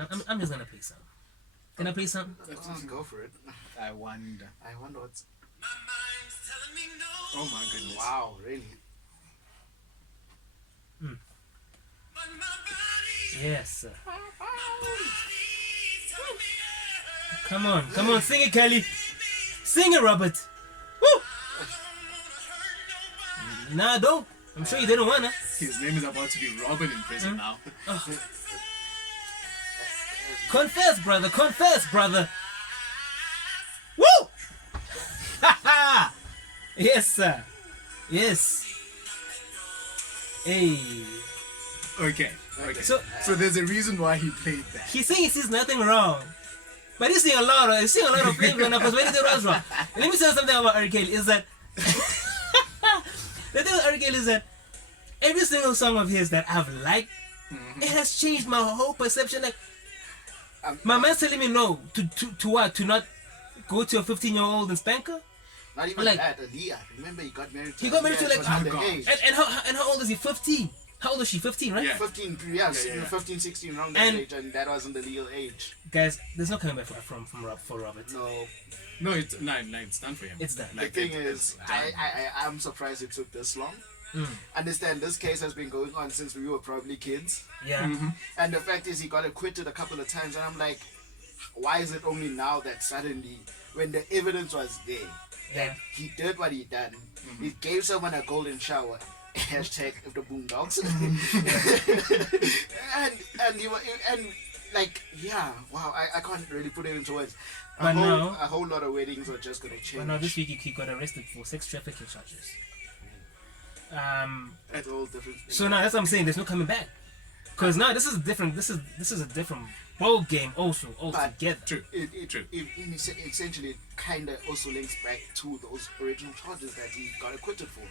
I'm just gonna play some. Can I play some? Let's just go for it. I wonder. I wonder what's. Oh my goodness. Wow, really? Mm. Yes, sir. Come on, sing it, Kelly. Sing it, Robert. Woo! Nah, don't. I'm sure you didn't wanna. His name is about to be Robin in prison now. Oh. Confess, brother. Confess, brother. Woo! Yes, sir. Yes. Hey. Okay. So there's a reason why he played that. he sees nothing wrong. But he's seeing a lot of flavor now because when he did what's wrong. Let me tell you something about R. Kelly is that the thing with R. Kelly is that every single song of his that I've liked, it has changed my whole perception. Like my man's telling me no to what? To not go to a 15-year-old and spank her? Not even like, that. Aaliyah. Remember, he got married to. He got married to like underage. and how old is he? 15. How old is she? 15, right? Yeah. 15, 15, 16, around that age, and that wasn't the legal age. Guys, there's no coming back for Robert. No, it's done for him. It's done. The thing is, I'm surprised it took this long. Understand, this case has been going on since we were probably kids. Yeah. And the fact is, he got acquitted a couple of times, and I'm like, why is it only now that suddenly, when the evidence was there, that he did what he done, he gave someone a golden shower. Hashtag if the boondocks. and like, yeah, wow, I can't really put it into words. A whole lot of weddings are just gonna change. But now this week he got arrested for sex trafficking charges. That's all different. So now that's what I'm saying. There's no coming back. Cause now this is different. This is a different ball game also altogether. True. It essentially kind of also links back to those original charges that he got acquitted for.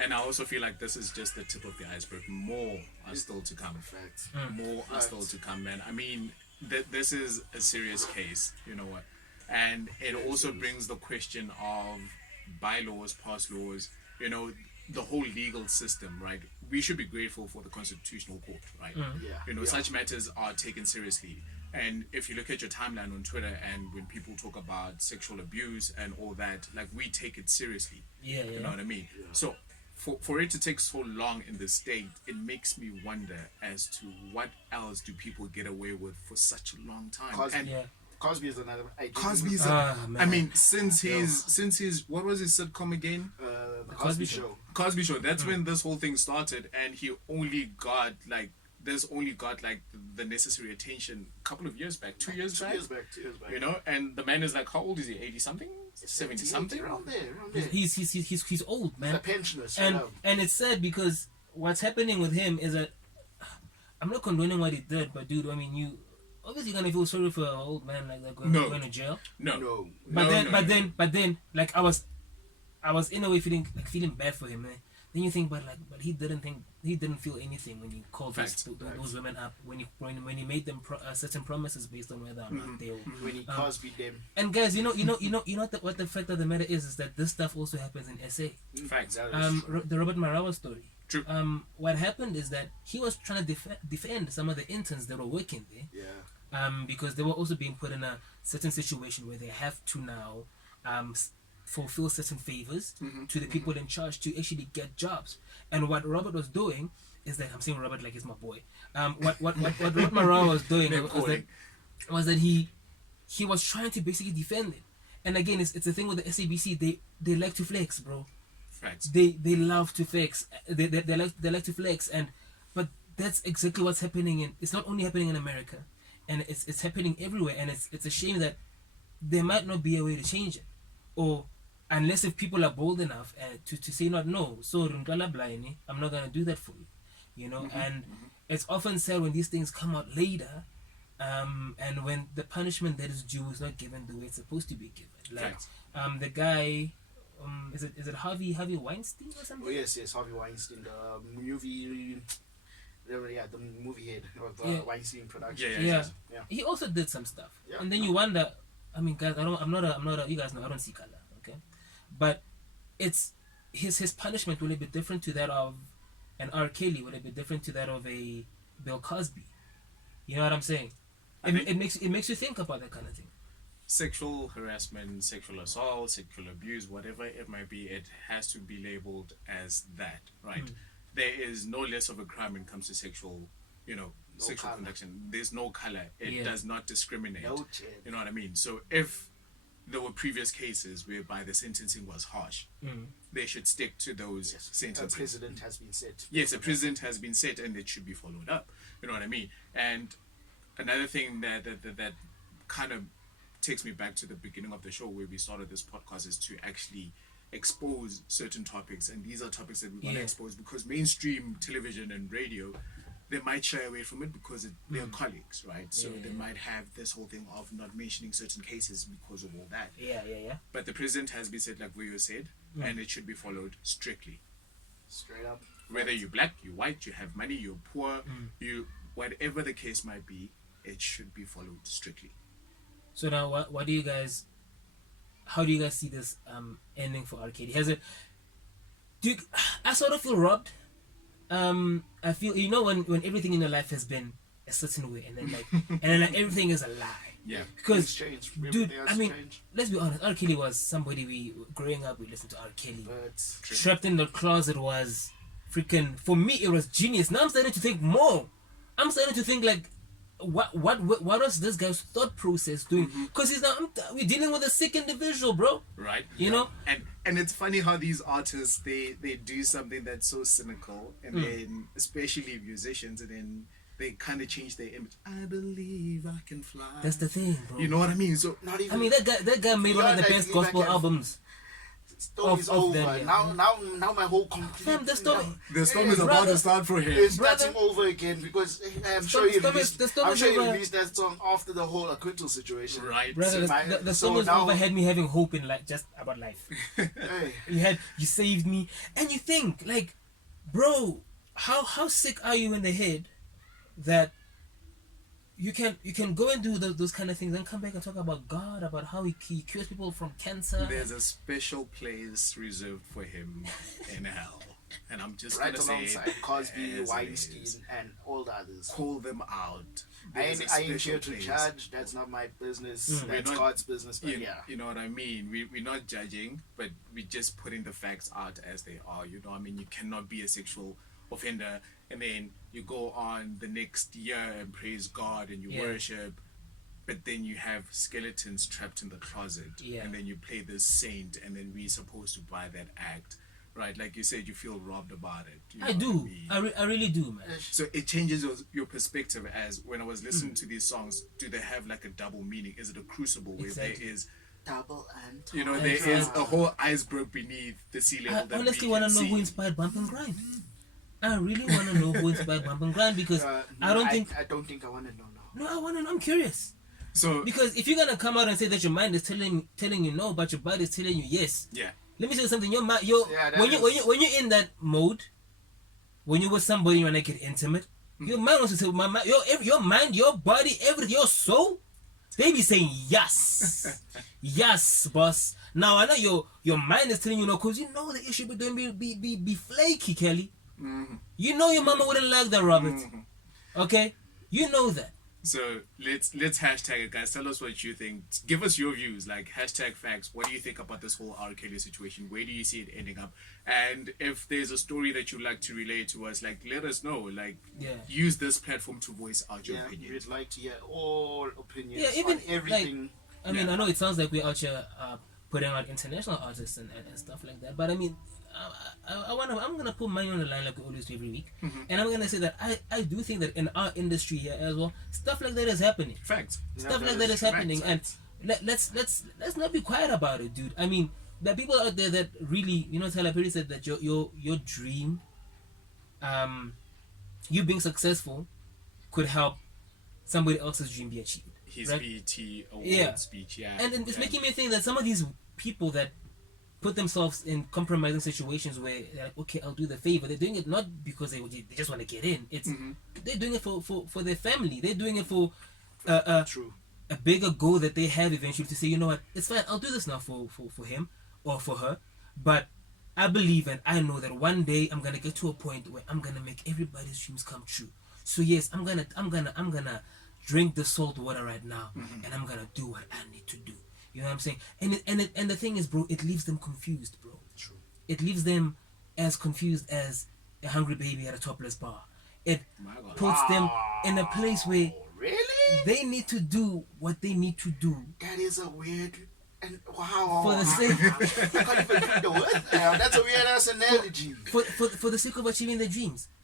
And I also feel like this is just the tip of the iceberg. More are still to come. Facts. More are still to come, man. I mean, this is a serious case, you know what? And it also brings the question of bylaws, past laws, you know, the whole legal system, right? We should be grateful for the Constitutional Court, right? You know, such matters are taken seriously. And if you look at your timeline on Twitter and when people talk about sexual abuse and all that, like, we take it seriously. You know what I mean? Yeah. So for it to take so long in the state, it makes me wonder as to what else do people get away with for such a long time. Cosby is another. Cosby's. I mean, since his what was his sitcom again? The Cosby Show. Cosby Show. That's when this whole thing started, and he only got like the necessary attention a couple of years back, 2 years back. 2 years back. You know, and the man is like, how old is he? 80 something, 70 something, around there. He's old, man. The pensioner. And it's sad because what's happening with him is that I'm not condoning what he did, but dude, I mean, you obviously gonna feel sorry for an old man like that going to jail. No. But then, like I was in a way feeling bad for him, man. Then you think, but he didn't feel anything when he called those women up, when he made them certain promises based on whether or not they were when he Cosby them. And guys, you know what the fact of the matter is that this stuff also happens in SA. Facts. The Robert Marawa story. True. What happened is that he was trying to defend some of the interns that were working there. Yeah. Because they were also being put in a certain situation where they have to now fulfill certain favors to the people in charge to actually get jobs. And what Robert was doing is that, I'm saying Robert like he's my boy. What Robert Marawa was doing was that he was trying to basically defend it. And again, it's the thing with the SABC. They like to flex, bro. Facts. They love to flex. They like to flex, but that's exactly what's happening it's not only happening in America, and it's happening everywhere. And it's a shame that there might not be a way to change it, or unless if people are bold enough to say no, so I'm not gonna do that for you, you know. And it's often said when these things come out later, and when the punishment that is due is not given the way it's supposed to be given. Like the guy, is it Harvey Weinstein or something? Oh yes, Harvey Weinstein, the movie. The movie head of the Weinstein production. Yeah. He also did some stuff, and then you wonder. I mean, guys, I'm not a. You guys know I don't see color, okay? But it's his punishment will it be different to that of an R. Kelly? Will it be different to that of a Bill Cosby? You know what I'm saying? I think it makes you think about that kind of thing. sexual harassment, sexual assault, sexual abuse, whatever it might be, it has to be labeled as that, right? There is no less of a crime when it comes to sexual, sexual color. conduction. There's no color. It Yeah. does not discriminate. No chance. You know what I mean? So if there were previous cases whereby the sentencing was harsh, they should stick to those Yes, a sentences. precedent has been set. Yes, a precedent has been set and it should be followed up. You know what I mean? And another thing that kind of takes me back to the beginning of the show where we started this podcast is to actually expose certain topics, and these are topics that we want to Yeah. expose because mainstream television and radio, they might shy away from it because they're colleagues, right? So they might have this whole thing of not mentioning certain cases because of all that. Yeah. But the president has been said, like Vuyo said, and it should be followed strictly. Straight up. Whether you're black, you're white, you have money, you're poor, you whatever the case might be, it should be followed strictly. So now, what do you guys? How do you guys see this ending for R. Kelly? Has it? I sort of feel robbed. I feel when everything in your life has been a certain way, and then like everything is a lie. Yeah. Because, Things change. dude, Everything has I mean, changed. let's be honest. R. Kelly was somebody growing up. We listened to R. Kelly. But Trapped in the closet was freaking. For me, it was genius. Now I'm starting to think more. I'm starting to think like, what was this guy's thought process doing? Because we're dealing with a sick individual, bro. Right. You know? And it's funny how these artists they do something that's so cynical, and then especially musicians, and then they kind of change their image. I believe I can fly. That's the thing, bro. You know what I mean? So not even. I mean, that guy made one of the Yeah, best like, gospel like a- albums. story's of over. them, yeah. Now my whole complete. Fam, the story- the storm is Brother, about to start for him. It's Brother. starting over again because I'm Storm- sure he Storm is- released. the Storm I'm is sure he over. released that song after the whole acquittal situation. Right. Brother, So the so song was now- over had me having hope in just about life. Hey, You saved me, and you think like, bro, how sick are you in the head that you can go and do those kind of things and come back and talk about God, about how he cures people from cancer. There's a special place reserved for him in hell, and I'm just right gonna say alongside it Cosby, as it Weinstein, is. and all the others. Call them out. I There's ain't, a I ain't special here to place. judge. That's not my business. We're That's not- God's business. But You, yeah. you know what I mean? We're not judging, but we're just putting the facts out as they are. You know what I mean? You cannot be a sexual offender and then you go on the next year and praise God and you Yeah. worship, but then you have skeletons trapped in the closet, Yeah. and then you play this saint, and then we're supposed to buy that act, right? Like you said, you feel robbed about it. You I know what do. mean? I really do, man. So it changes your perspective. As when I was listening to these songs, do they have like a double meaning? Is it a crucible where Exactly. there is, Double and you know, And there is so- a whole iceberg beneath the sea level I that honestly we want can to know see. who inspired Bump and Grind. I really want to know who inspired Bump and Grind because I don't think. I don't think I want to know now. No, I want to. I'm curious So because if you're gonna come out and say that your mind is telling you no, but your body is telling you yes. yeah, Let me tell you something. Your mind, Yeah, that when is- you're in that mode, when you're with somebody, you wanna get intimate. Your mind wants to say, your mind, your body, everything, your soul, they be saying yes, yes, boss. Now I know your mind is telling you no, cause you know the issue between be flaky, Kelly. You know your mama wouldn't like that, Robert. Okay, you know that. so let's hashtag it, guys. Tell us what you think. Give us your views, like hashtag facts. What do you think about this whole R. Kelly situation? Where do you see it ending up? And if there's a story that you'd like to relay to us, like let us know. Like Yeah. use this platform to voice out your Yeah, opinion. we'd like to hear all opinions Yeah, even, on everything. I mean, Yeah. I know it sounds like we're out here putting out international artists and stuff like that, but I mean, I'm gonna put money on the line like we always do every week, and I'm gonna say that I do think that in our industry here as well, stuff like that is happening. Facts. Stuff that like that is is happening, facts. and let's not be quiet about it, dude. I mean, there are people out there that really, Tyler Perry said that your dream, you being successful, could help somebody else's dream be achieved. His right? BET award Yeah. speech, yeah. And it's Yeah. making me think that some of these people that put themselves in compromising situations where they're like, okay, I'll do the favor. They're doing it not because they just want to get in. It's they're doing it for their family. They're doing it for True. a bigger goal that they have eventually to say, you know what, it's fine. I'll do this now for him or for her. But I believe and I know that one day I'm gonna get to a point where I'm gonna make everybody's dreams come true. So yes, I'm gonna drink the salt water right now, and I'm gonna do what I need to do. You know what I'm saying? And the thing is, bro, it leaves them confused, bro. True. It leaves them as confused as a hungry baby at a topless bar. It My God. puts them in a place where Really? they need to do what they need to do That is a weird and wow. for the sake I can't even put the word down. That's a weird ass analogy. for the sake of achieving their dreams.